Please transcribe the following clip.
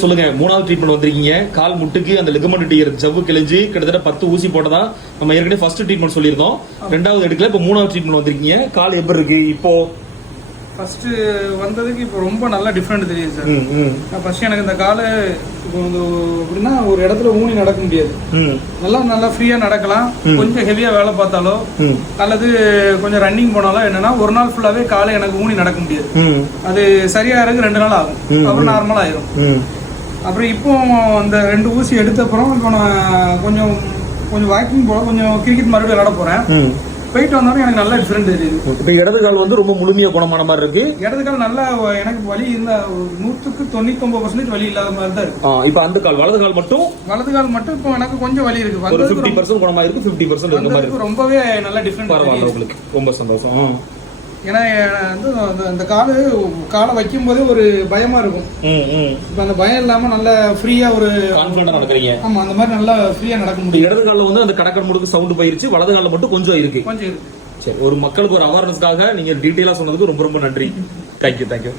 சொல்லுங்க, மூணாவது ட்ரீட்மெண்ட் வந்திருக்கீங்க. கால் முட்டுக்கு அந்த லிகமெண்ட் டியர் ஜவ்வு கிழிஞ்சு கிட்டத்தட்ட 10 ஊசி போட்டதா நம்ம ஏற்கனவே ஃபர்ஸ்ட் ட்ரீட்மெண்ட் சொல்லியிருந்தோம். ரெண்டாவது எடுக்கல, இப்ப மூணாவது ட்ரீட்மெண்ட் வந்திருக்கீங்க. கால் எப்படி இருக்கு இப்போ? ஃபர்ஸ்ட் வந்ததுக்கு இப்போ ரொம்ப நல்லா டிஃப்ரெண்ட் தெரியுது சார். ஃபர்ஸ்ட் எனக்கு இந்த காலை எப்படின்னா ஒரு இடத்துல ஊனி நடக்க முடியாது. நல்லா ஃப்ரீயா நடக்கலாம். கொஞ்சம் ஹெவியா வேலை பார்த்தாலோ அல்லது கொஞ்சம் ரன்னிங் போனாலோ என்னன்னா ஒரு நாள் ஃபுல்லாவே காலை எனக்கு ஊனி நடக்க முடியாது. அது சரியா இருக்கு 2 நாள் ஆகும், அப்புறம் நார்மல் ஆயிரும். அப்புறம் இப்போ அந்த 2 ஊசி எடுத்த அப்புறம் இப்போ நான் கொஞ்சம் வாக்கிங் போல கொஞ்சம் கிரிக்கெட் மறுபடியும் விளையாட போறேன். போயிட்டு வந்தாலும் எனக்கு நல்லா டிஃபரெண்ட் தெரியுது. இப்ப இடது கால் வந்து ரொம்ப முழுமையா குணமான மாதிரி இருக்கு. இடது கால் நல்லா எனக்கு வலி இருந்த 100% வலி இல்லாத மாதிரி தான் இருக்கு. இப்ப அந்த கால் வலது கால் மட்டும் இப்போ எனக்கு கொஞ்சம் வலி இருக்கு. 50% குணமா இருக்கு, 50% இருக்க மாதிரி இருக்கு. ரொம்பவே நல்லா டிஃபரெண்ட். பரவாயில்ல, உங்களுக்கு ரொம்ப சந்தோஷம். ஏன்னா அந்த காலை வைக்கும் போதே ஒரு பயமா இருக்கும். இப்ப அந்த பயம் இல்லாம நல்லா ஃப்ரீயா ஒரு கான்ஃபிடன்டா நடக்கிறீங்க. ஆமா, அந்த மாதிரி நல்லா ஃப்ரீயா நடக்க முடியும். இடது கால்ல வந்து அந்த கடக்கட முடுக்கு சவுண்ட் போயிருச்சு, வலது கால்ல மட்டும் கொஞ்சம் இருக்கு. சரி, ஒரு மக்களுக்கு ஒரு அவேர்னஸ்க்காக நீங்க டீடைலா சொன்னதுக்கு ரொம்ப ரொம்ப நன்றி. தேங்க்யூ.